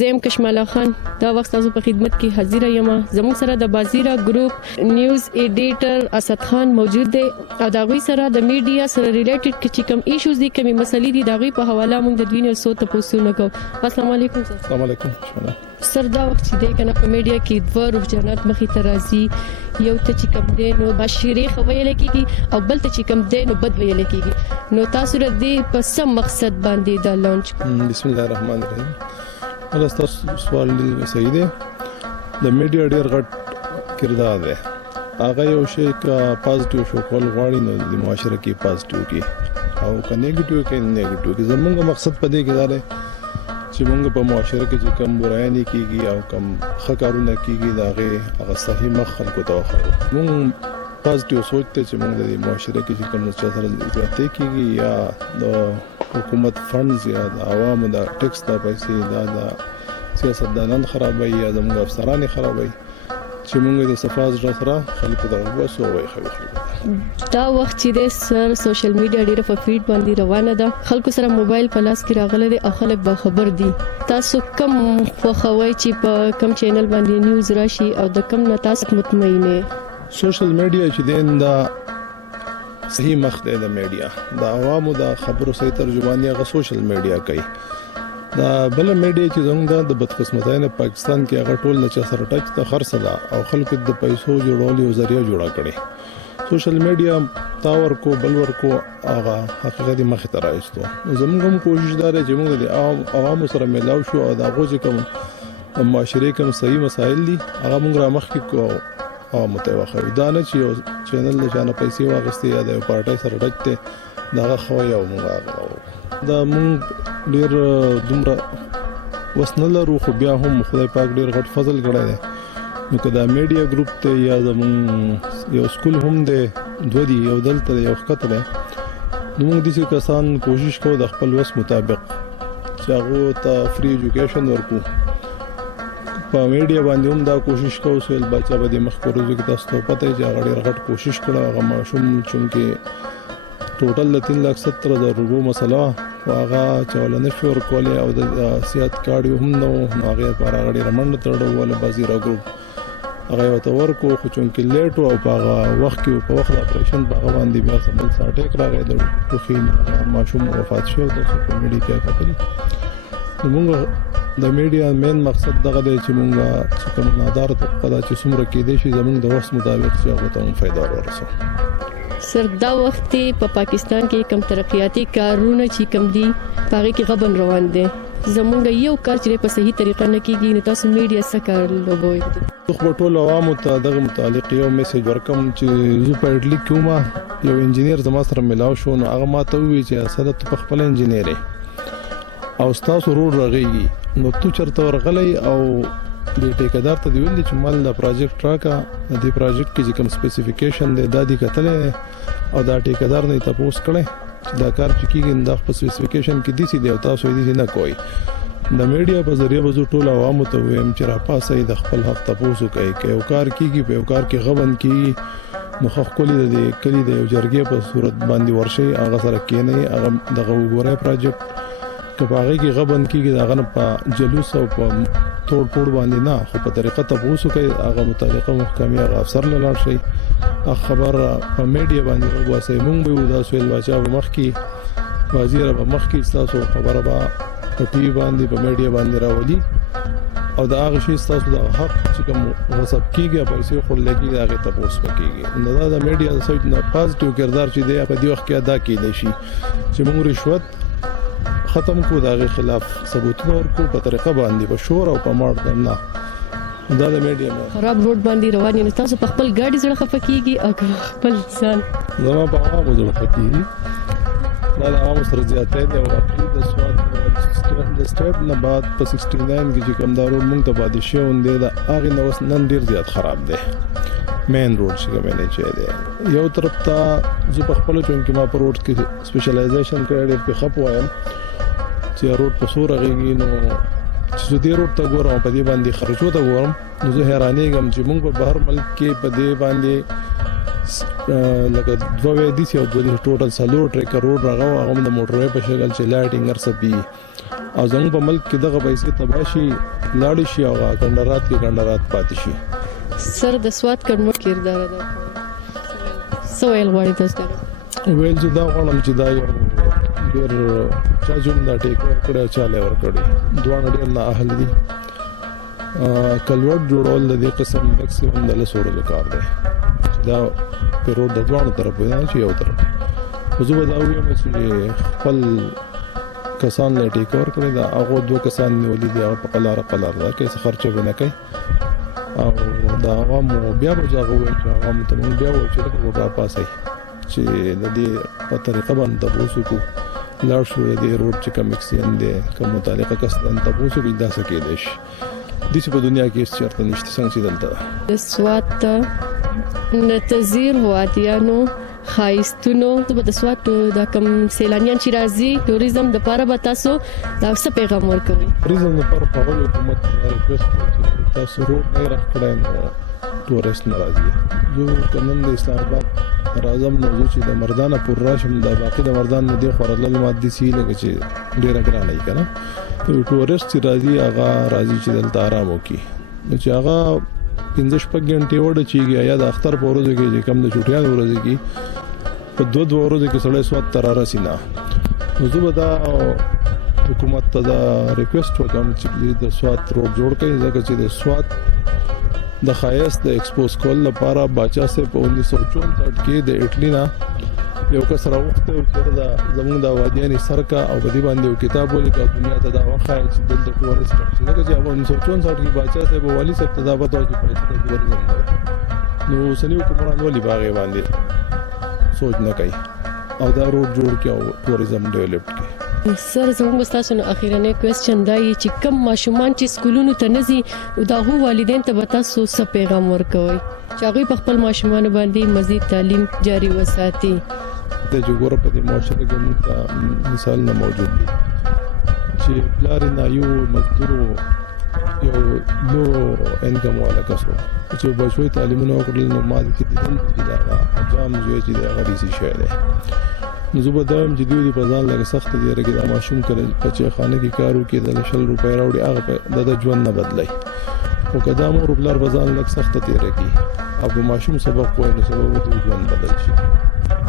زم کشمالا خان دا وخت تاسو په خدمت کې حاضر یم. زموږ سره د بازیرا ګروپ نیوز ایډیټر اسد خان موجود دی او دا غوي سره د میډیا سره ریلیټډ چې کوم ایشوز دي کومې مسلې دي دا غوي په حواله موږ د دوی نه سو ته پوښتنه کوو. السلام علیکم سر. السلام علیکم. سر دا وخت چې دی کنه په میډیا کې دوه رجحانات مخې ته راځي. یو ته چې کوم دی نو بشری خویل کېږي او بل ته چې کوم دی نو بد ویل کېږي. نو تاسو د دې په سم مقصد باندې دا لانچ. بسم الله الرحمن الرحیم. تاسو سوال صحیح دی. د میډیا ډېر غټ کردار دی. هغه یو شی کا پازیټیو شو کول غواړي نو د معاشره کې پازیټیو کې او کا نیگیټیو کې نیگیټیو کې. زموږ مقصد پدې کې دا دی چې موږ په معاشره کې چې کوم برایانه کیږي او کوم خکارونه کیږي دا هغه صحیح مخ خلکو ته وخورو. موږ پازیټیو سوچته چې موږ د معاشره کې چې کوم څه سره زیاتې کیږي یا د حکومت فندز یا د عوامو د ټیکس د پیسې د سیاستدانان خرابوي یا زموږ افسران خرابوي چې موږ د صفاز سره خلکو ته وسو وای خو دا وخت چې د سوشل میډیا ډیره په فیډ باندې روانه ده. خلکو سره موبایل په لاس کې راغلي دي او خلک به خبر دي. تاسو کوم خوښوي چې په کوم چینل باندې نیوز راشي او د کوم نه تاسو مطمئنه؟ سوشل میډیا چې دا صحیح مخ دی د میډیا د عوامو د خبرو صحیح ترجمانی هغه سوشل میډیا کوي. دا بل میډیا چې زموږ د بدقسمتۍ نه پاکستان کې هغه ټول نه چا سره ټچ ته خرڅلا او خلکو د پیسو جوړولو یو ذریعہ جوړا کړي. سوشل میډیا تاور کو بلور کو هغه حقیقت مخ ته راځو. زموږ هم کوشش دا دی چې موږ د عوامو سره ملاو شو او دا غوږی کوم معاشري کوم صحیح مسایل دي هغه موږ را مخ کې کو او متوخه دا نه چې یو چینل له جانه پیسې واغستې یا د پارټي سره ډټه دا خو یو موږ دا موږ ډیر دومره وسنل رو خو بیا هم خدای پاک ډیر غټ فضل کړی دی. نو کدا میډیا ګروپ ته یا زمون یو سکول هم دی دوه دی یو دلته یو خطه دی. نو موږ د څه کسان کوشش کوو د خپل وس مطابق چې هغه ته فری ایجوکیشن ورکو. په میډیا باندې هم دا کوشش کوو چې بچا به د مخ پروژه کې تاسو ته پته چې هغه ډیر غټ کوشش کړه. هغه ماشوم چې ټوټل 3,70,000 روپو مسله هغه چولنه شور کولې او د سیاحت کارت هم نو هغه پر هغه ډیر منډه تړو ول بازیرا ګروپ هغه وته ورکو خو چې لیټ او په وخت کې په وخت اپریشن په باندې بیا سمون ساټیک راغی د ټوخین ماشوم وفات شو د سوشل میډیا کې کتل. موږ د میډیا مین مقصد دغه دی چې موږ چې کوم نادار ته پدا چې څومره کې دي چې زموږ د وخت مطابق چې هغه ته فائدہ ورسو. سر دا وخت په پاکستان کې کم ترقیاتي کارونه چې کم دي هغه کې غبن روان دي. زمونږ یو کار چې په صحیح طریقه نه کیږي نو تاسو میډیا سکه لوګوي. خو ټول عوامو ته دغه متعلق یو میسج ورکوم چې زه په اډلی کومه یو انجینیر زما سره ملاو شو نو هغه ماته وی چې اصل ته په خپل انجینیر او تاسو روډ راغی نو تو چرته ورغلی او د ټیکدار ته دی ویل چې مال د پروجیکټ راکا د دې پروجیکټ کې کوم سپیسیفیکیشن دی د دې کتلې او دا ټیکدار نه تاسو کړئ چې دا کار چې کیږي د سپیسیفیکیشن کې دي سي دی او تاسو دې نه کوی. د میډیا په ذریعہ به ټول عوامو ته ویم چې را پاسه د خپل حق تاسو کوي کې یو کار کیږي په یو کار کې غبن کیږي نو خو کلی د کلی د جرګې په صورت باندې ورشي هغه سره کېنه هغه دغه وګوره پروجیکټ کباغي کې غبن کیږي دغه په جلوس او په توړ پوړ باندې نه خو په طریقه تاسو کوي هغه متعلقه محکمې هغه افسر لاله شي خبر په میډیا باندې واسه مونږ به دا سوال واچا مخ کې وزیر په مخ کې تاسو خبره با په ټي وي باندې په میډیا باندې راولي او دا هغه شی تاسو د حق چې کوم وسب کیږي پیسې خورلګي هغه تاسو پکېږي. نو دا د میډیا د سوچ نه پازیټیو کردار چې دی په دې وخت کې ادا کېدای شي چې موږ رشوت ختم کو دغه خلاف ثبوتونه ورکو په طریقه باندې په شور او په مار نه دا د میډیا خراب روډ باندې روان دي. تاسو په خپل ګاډي سره خفقيږي او خپل ځان زما په هغه ځل خفقيږي دا له عام سره زیاتې دی او د سواد د سټیپ نه بعد په 69 کې چې کوم دا روډ مونږ ته باندې شون دی دا هغه نو نن ډیر زیات خراب دی. مین روډ چې کومه نه چي دی یو طرف ته زه په خپل چون کې ما په روډ کې سپیشلایزیشن کړی په خپ وایم چې روډ په سور غيږي نو چې دې روډ ته ګورم په دې باندې خرچو ته ګورم نو زه حیرانېږم چې موږ په بهر ملک کې په دې باندې لکه دوه دي چې د ټوټل سالو ټریک روډ راغو هغه د موټروي په شکل چې لایټینګ ارسبي او زموږ په ملک کې دغه پیسې تباشي لاړ شي او کندرات کې کندرات پاتې شي. سر د سواد کډمټ کردار ادا کوي. سوال غواړي تاسو ته ویل چې دا غواړم چې دا یو ډېر چا جون دا ټیک کړو چاله ور کړی دوه ډېر نه اهل دي. کلوټ جوړول د دې قسم میکسیمم د لسورو کار دی. دا پیرو د دوه طرفه نه شي یو طرف خو زه دا وایم چې خپل کسان له ټیک اور کړی دا هغه دوه کسان نیولې دي او په قلار دا کې څه خرچه به نه کوي او دا عوام بیا به ځاغو چې عوام ته مونږ بیا و چې دا را پاسي چې د دې په طریقه باندې تاسو کو لاړ شو د روډ چې کوم اکسین دي کوم متعلقه کسان تاسو به دا سکے دي د څه په دنیا کې څه چرته نشته څنګه چې دلته د سواد نتظیر هواتیانو خایستونو د سواد د کم سیلانیان چې راځي ټوریزم د پاره به تاسو دا څه پیغام ورکوي؟ ټوریزم لپاره په هغه حکومت ریکوست تاسو روډ نه راکړئ ټوریست ناراضي جو کنن د اسلام آباد راځم نو چې د مردانه پور راشم د باقي د مردان نه دی خورل مادي سی لګ چې ډیره ګرانه ای کنه ټوریست چې راځي هغه راځي چې دلته آرام وکړي نو چې هغه 15 غنټې وړ چیږي یا د اختر په ورځ کې چې کم د چټیان ورځ کې په دوه ورځې کې سړی سواد تر راسینا نو زه به دا حکومت ته دا ریکوست وکم چې د سواد روډ جوړ کړي ځکه چې د سواد د خایست د ایکسپوز کول لپاره باچا سے په 1964 کې د اټلی نه یو کس راوخته او چې زموږ د وادیانی سرکا او بدی باندې یو کتاب ولیکه دنیا ته دا وخایي چې دلته ټورست چې ځکه چې 1964 کې باچا سے په والی سره تدابط او چې پیسې ورغلل نو سنیو کومران ولی باغې باندې سوچ نه کوي او دا روډ جوړ کړي او ټوریزم ډیولپ کړي. سر زموږ تاسو نو اخیرنه کوېسچن دا چې کم ماشومان چې سکولونو ته نزي دا هو والدین ته تاسو څه پیغام ورکوي چې هغه په خپل ماشومان باندې مزید تعلیم جاری وساتي؟ د جوګور په دې معاشره کې موږ مثال نه موجود دي چې پلار نه یو مزدور یو لو انکم والا کسو چې بچوي تعلیمونه وکړل نو ماده کې د دا حجام زوی چې دا غړي شي شاید نو زه به دا هم چې دوی په ځان لږ سخت دی راګي دا ماشوم کړي په چې خانه کې کارو کې د 100 روپۍ راوړي هغه د ژوند نه بدلای او کدا مور بلار بازار لږ سخت دی راګي او ماشوم سبق وایي نو سبب د ژوند بدل شي.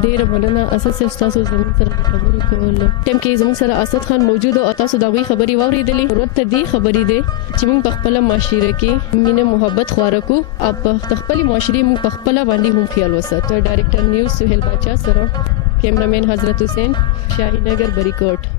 ډیر مننه اساس تاسو زموږ سره خبرې کول ټیم کې زموږ سره اسد خان موجود او تاسو دا غوي خبري واوریدلې ضرورت دي خبرې دي چې موږ په خپل معاشره کې مینه محبت خوارکو او په خپل معاشري موږ په خپل باندې هم خیال وساتو. ډایریکټر نیوز سہیل باچا سره کیمرامین حضرت حسین شاهی نگر بریکوټ.